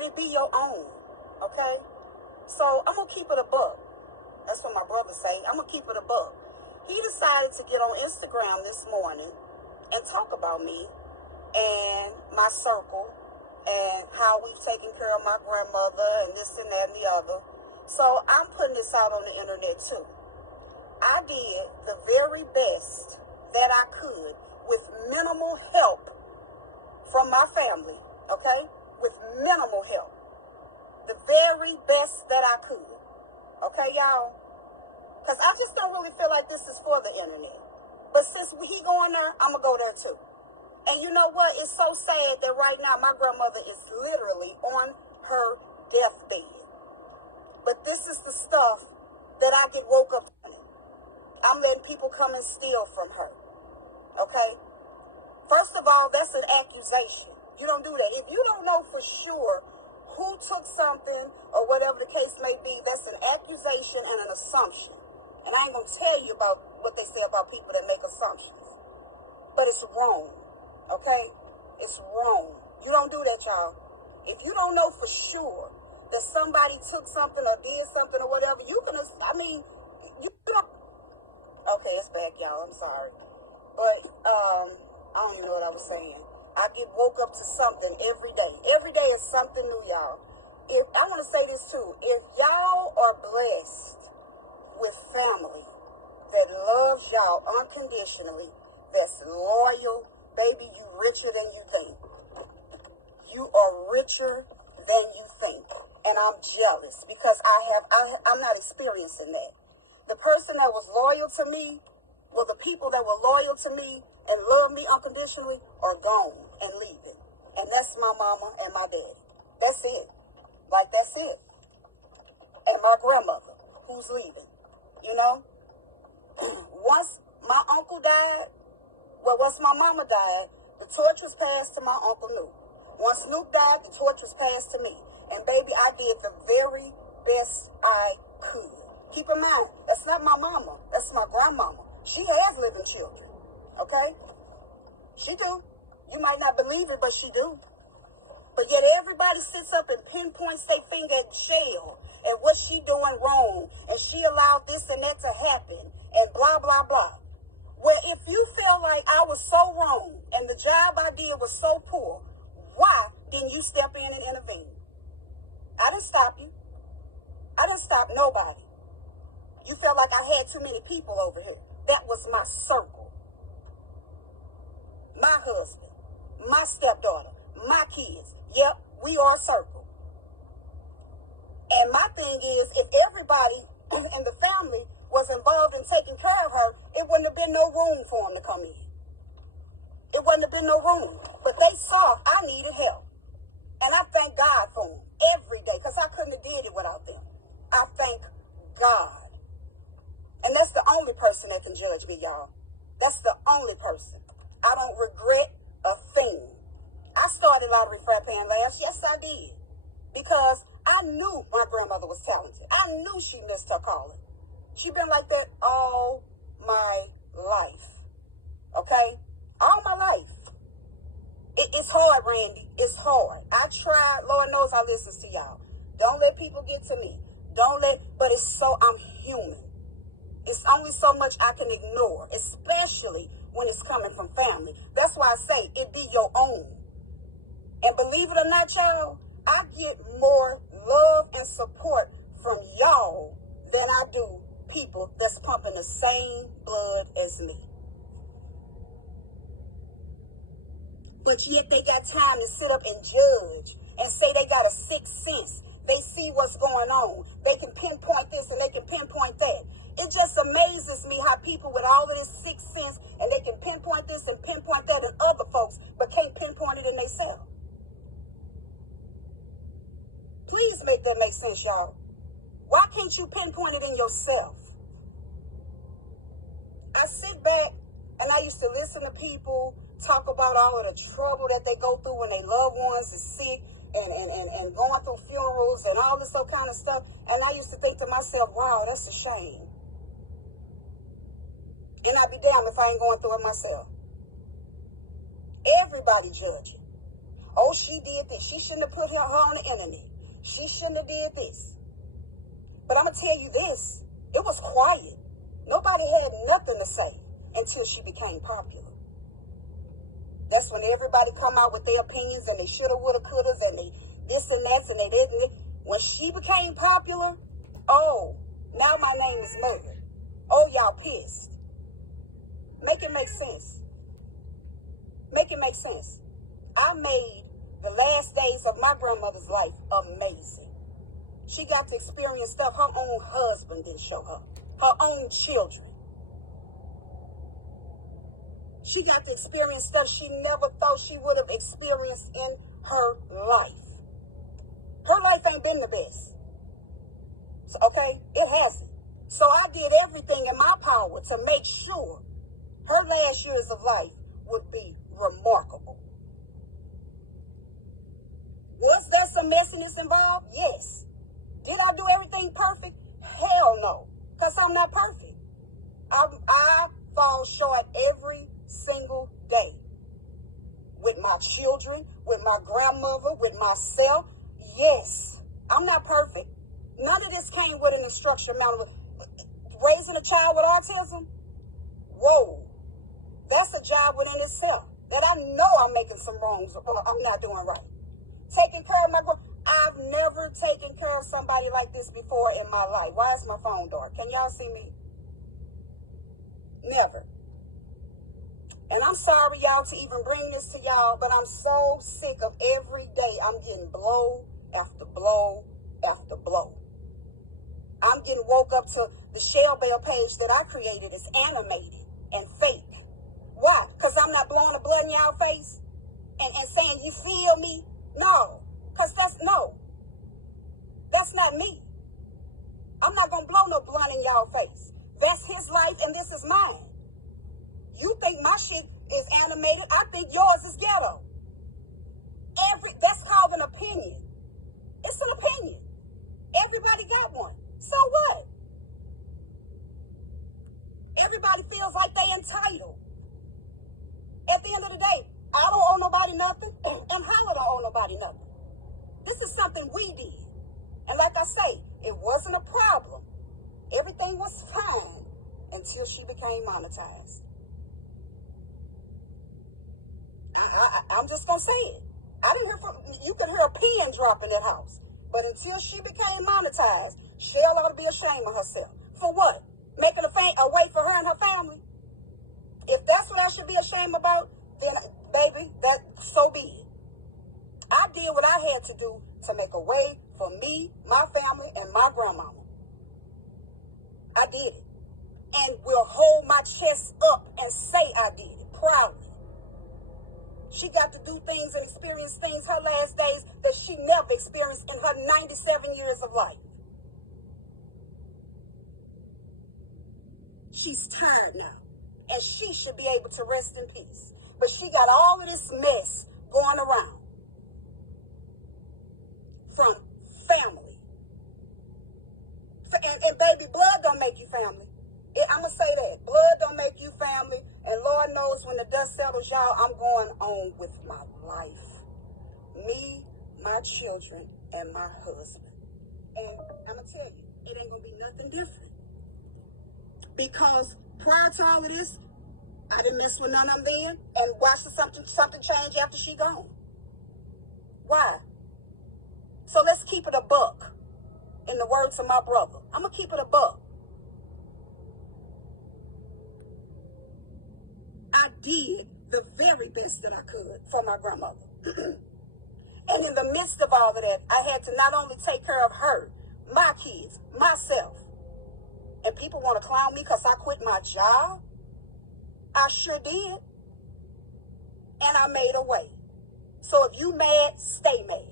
but it be your own, okay? So I'm going to keep it a buck. That's what my brother say. I'm going to keep it a buck. He decided to get on Instagram this morning and talk about me and my circle and how we've taken care of my grandmother and this and that and the other. So I'm putting this out on the internet too. I did the very best that I could with minimal help from my family, okay? With minimal help. The very best that I could. Okay, y'all? Because I just don't really feel like this is for the internet. But since he going there, I'm going to go there too. And you know what? It's so sad that right now my grandmother is literally on her deathbed. But this is the stuff that I get woke up to. I'm letting people come and steal from her. Okay? First of all, that's an accusation. You don't do that. If you don't know for sure who took something or whatever the case may be, that's an accusation and an assumption. And I ain't going to tell you about what they say about people that make assumptions. But it's wrong. Okay? It's wrong. You don't do that, y'all. If you don't know for sure that somebody took something or did something or whatever, you can, you don't. Okay, it's back, y'all. I'm sorry. But, I don't even know what I was saying. I get woke up to something every day. Every day is something new, y'all. I want to say this too. If y'all are blessed with family that loves y'all unconditionally, that's loyal, baby, you richer than you think. You are richer than you think. And I'm jealous because I'm not experiencing that. The person that was loyal to me, well, the people that were loyal to me and love me unconditionally are gone and leaving. And that's my mama and my daddy. That's it. Like, that's it. And my grandmother, who's leaving. You know? Once my uncle died, once my mama died, the torch was passed to my Uncle Nuke. Once Nuke died, the torch was passed to me. And baby, I did the very best I could. Keep in mind, that's not my mama. That's my grandmama. She has living children. Okay? She do. You might not believe it, but she do. But yet everybody sits up and pinpoints their finger at Chelle and what she doing wrong. And she allowed this and that to happen. And blah, blah, blah. Well, if you feel like I was so wrong and the job I did was so poor, why didn't you step in and intervene? I didn't stop you. I didn't stop nobody. You felt like I had too many people over here. That was my circle. My husband, my stepdaughter, my kids. Yep, we are a circle. And my thing is, if everybody in the family was involved in taking care of her, it wouldn't have been no room for them to come in. It wouldn't have been no room. But they saw I needed help. And I thank God for them every day, because I couldn't have did it without them. I thank God. And that's the only person that can judge me, y'all. That's the only person. I don't regret a thing. I started Lottery Frappe last. Yes, I did. Because I knew my grandmother was talented. I knew she missed her calling. She been like that all my life. Okay? All my life. It's hard, Randy. It's hard. I tried. Lord knows I listen to y'all. Don't let people get to me. But I'm human. It's only so much I can ignore, especially when it's coming from family. That's why I say it be your own. And believe it or not, y'all, I get more love and support from y'all than I do people that's pumping the same blood as me. But yet they got time to sit up and judge and say they got a sixth sense. They see what's going on. They can pinpoint this and they can pinpoint that. It just amazes me how people with all of this sixth sense and they can pinpoint this and pinpoint that in other folks, but can't pinpoint it in themselves. Please make that make sense, y'all. Why can't you pinpoint it in yourself? I sit back and I used to listen to people talk about all of the trouble that they go through when their loved ones is sick and going through funerals and all this other kind of stuff. And I used to think to myself, wow, that's a shame. And I'd be damned if I ain't going through it myself. Everybody judging. Oh, she did this. She shouldn't have put her on the internet. She shouldn't have did this. But I'm going to tell you this. It was quiet. Nobody had nothing to say until she became popular. That's when everybody come out with their opinions and they shoulda, woulda, couldas, and they this and that, and they didn't. When she became popular, oh, now my name is murder. Oh, y'all pissed. Make it make sense. Make it make sense. I made the last days of my grandmother's life amazing. She got to experience stuff her own husband didn't show her. Her own children. She got to experience stuff she never thought she would have experienced in her life. Her life ain't been the best. So, okay? It hasn't. So I did everything in my power to make sure her last years of life would be remarkable. Was there some messiness involved? Yes. Did I do everything perfect? Hell no. Because I'm not perfect. I fall short every single day. With my children, with my grandmother, with myself. Yes. I'm not perfect. None of this came with an instruction manual. Raising a child with autism? Whoa. That's a job within itself. That I know I'm making some wrongs or I'm not doing right. Taking care of my I've never taken care of somebody like this before in my life. Why is my phone dark? Can y'all see me? Never. And I'm sorry, y'all, to even bring this to y'all, but I'm so sick of every day I'm getting blow after blow after blow. I'm getting woke up to the Chelle page that I created is animated and fake. Why? Because I'm not blowing the blood in y'all face and saying, you feel me? No. Because that's not me. I'm not going to blow no blood in y'all face. That's his life and this is mine. You think my shit is animated. I think yours is ghetto. That's called an opinion. It's an opinion. Everybody got one. So what? Everybody feels like they entitled. At the end of the day, I don't owe nobody nothing, and Holla don't owe nobody nothing. This is something we did. And like I say, it wasn't a problem. Everything was fine until she became monetized. I'm just going to say it. I didn't hear you could hear a pin drop in that house. But until she became monetized, Chelle ought to be ashamed of herself. For what? Making a way for her and her family? If that's what I should be ashamed about, then, baby, so be it. I did what I had to do to make a way for me, my family, and my grandmama. I did it. And will hold my chest up and say I did it proudly. She got to do things and experience things her last days that she never experienced in her 97 years of life. She's tired now, and she should be able to rest in peace. But she got all of this mess going around from family. And baby, blood don't make you family. I'm going to say that. Blood don't make you family. And Lord knows when the dust settles, y'all, I'm going on with my life. Me, my children, and my husband. And I'm going to tell you, it ain't going to be nothing different. Because prior to all of this, I didn't mess with none of them then. And watch something change after she gone. Why? So let's keep it a buck. In the words of my brother, I'm going to keep it a buck. I did the very best that I could for my grandmother. And in the midst of all of that, I had to not only take care of her, my kids, myself. And people want to clown me because I quit my job. I sure did. And I made a way. So if you mad, stay mad.